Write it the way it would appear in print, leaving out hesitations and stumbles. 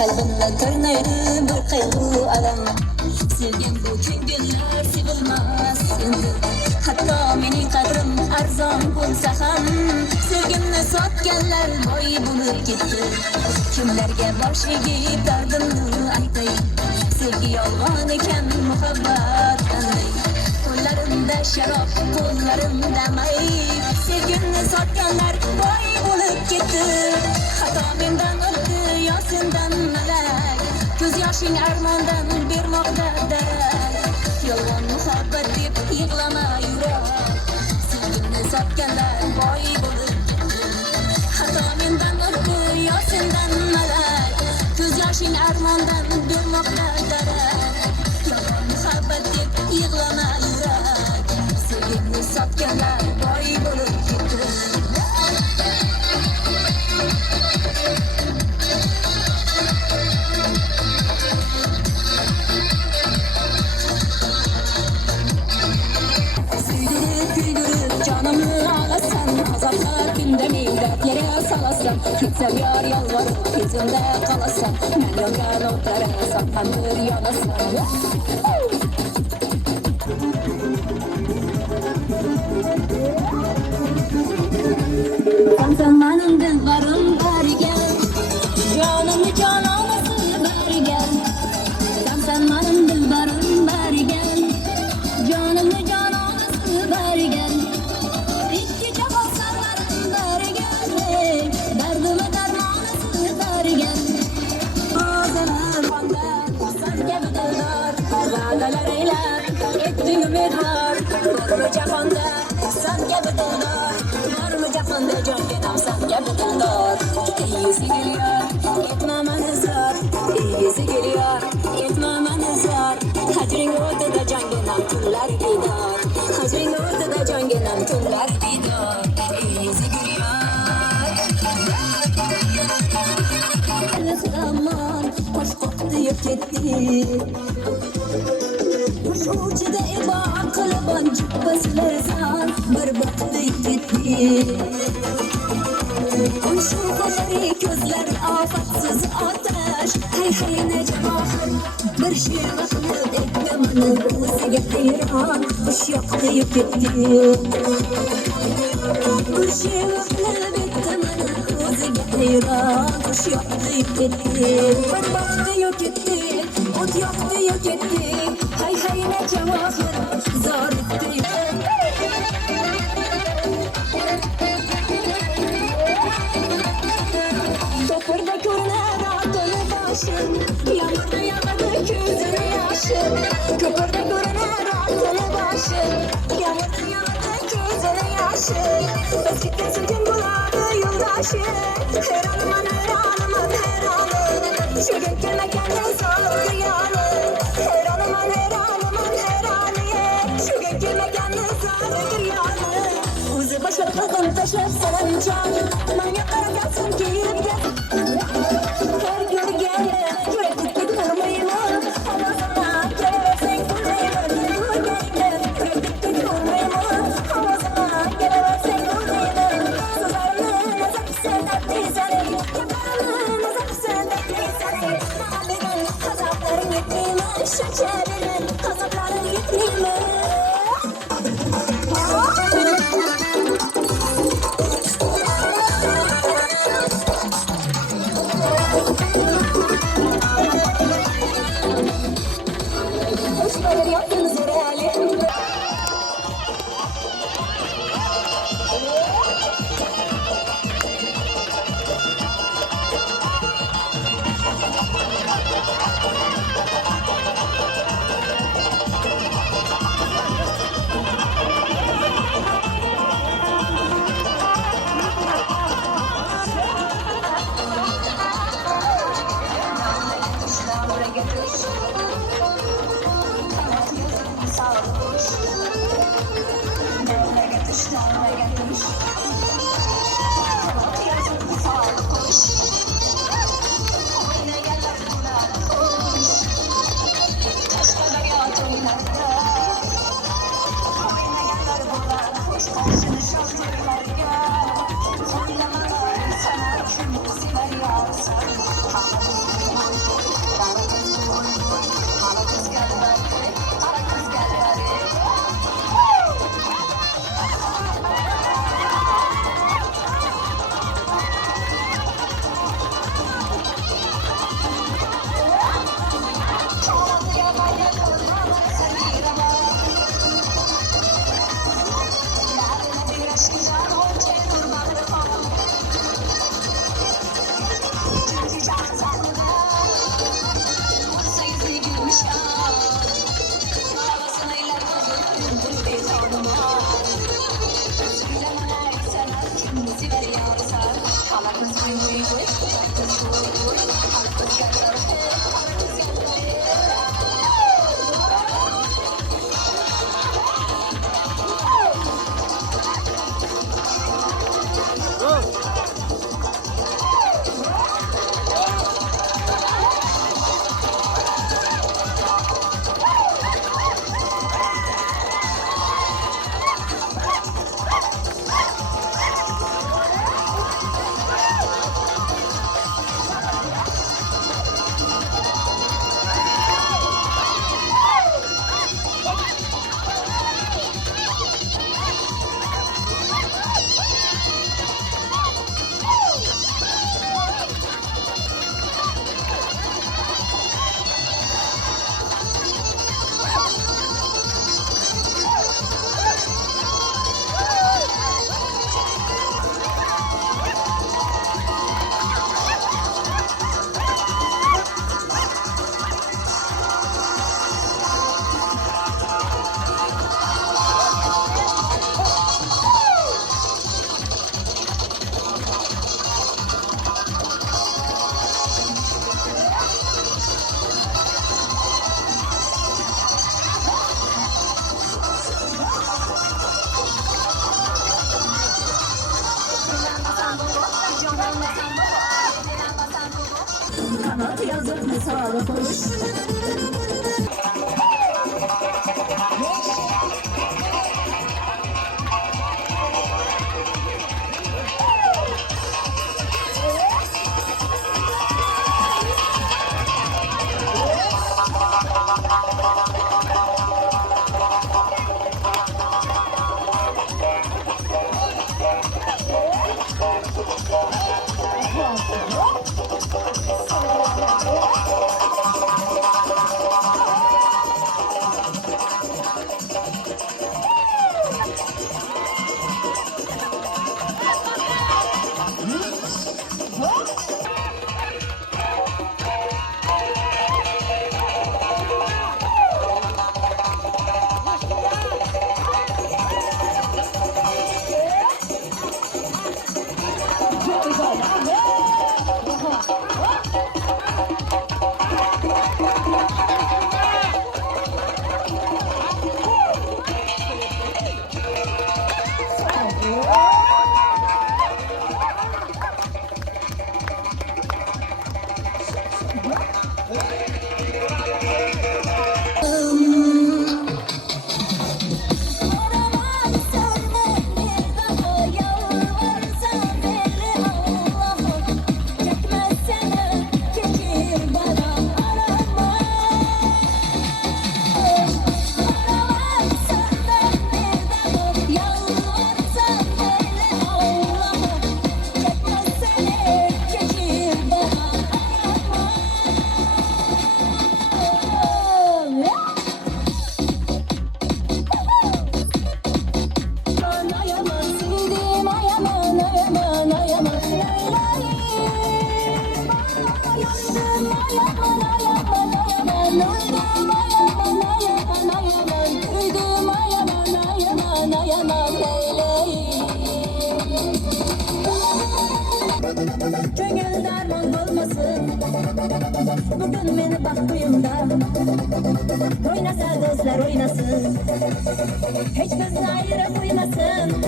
kalbimni tirnaydi bir qayg'u alam. Sevgan bu ko'ngillar sevilmas endi, hatto mening qadrim arzon bo'lsa ham. Sevgimni sotganlar boy bo'lib ketdi, kimlarga bosh egib dardimni aytay. Sevgi yolg'on ekan, muhabbat qanday, qo'llarimda sharob, qo'llarimda may. Sevgimni sotganlar boy bo'lib ketdi, xato mendan o'tdi yo sendan malak. Ko'z yoshing armondan bermoqda darak, yolg'on muhabbat deb yig'lama yurak. Sevgimni sotganlar boy bo'lib ketdi, xato mendan o'tdi yo sendan malak. Ko'z yoshing armondan bermoqda darak, yolg'on muhabbat deb yig'lama yurak. Sevgimni sotganlar boy bo'lib ketdi. Ketsem yar yalvarıp yüzümde kalasam, ben yolgan otlara saplanır yanasam. Tam zamanında varım bari gel, canımı cananası bari gel. Tam zamanında varım bari gel, canımı cananası bari gel. İki çabuk sarlarım bari gel, derdime dermanası bari gel. Ağzını bandan, sen gibi dildar, parladalar eyler, ettin ümit var. Var mı cahanda, sen gibi dildar, var mı cahanda cangenam sen gibi dildar. İyisi geliyor, etme manızar, iyisi geliyor, etme manızar. Hacring ortada cangenam tunlar didar, hacring ortada cangenam tunlar didar. İyisi geliyor. Zaman hoş koklayıp gitti, uçucuda eba akılban çıkmasın berbatlayıp gitti. Şu kadar gözler afatsız ateş, hey hey ne cevahir bir şey bakılıp eklemenin özüge hayran hoş yaklayıp gitti. Bir şey bakılıp eklemenin özüge hayran hoş yaklayıp gitti. Berbattı yok etti, ot yaktı yok etti, hey hey ne cevahir zar etti. Topurda görünen atını başım, yağmurda yağmadı gözünü yaşım. Topurda görünen atını başım, yağmurda yağmadı gözünü yaşım. Eskiden sütün buladı yoldaşım, her anıman her anıman her anım. Şu gün gelmekenden sağlığı yanım, her anıman her anıman her anım. Şu gün gelmekenden sağlığı yanım. Uzun başarı kaldım taşıp senin canım, manyak kara gelsin gelip gel. Her gün gele, yürekli durmayma, havasına geleversen durmayma. Dur gel, yürekli durmayma, havasına geleversen durmayma. Sözlerimi nazak senden değilsenin, yaparımı nazak senden değilsenin. Mahallenin kazakların yetmeyme, şekerinin kazakların yetmeyme. Sanat yazıp misali hoş. Gönül derman olmasın bugün beni baktığımda. Oynasa gözler oynasın, hiç gözün ayrı duymasın.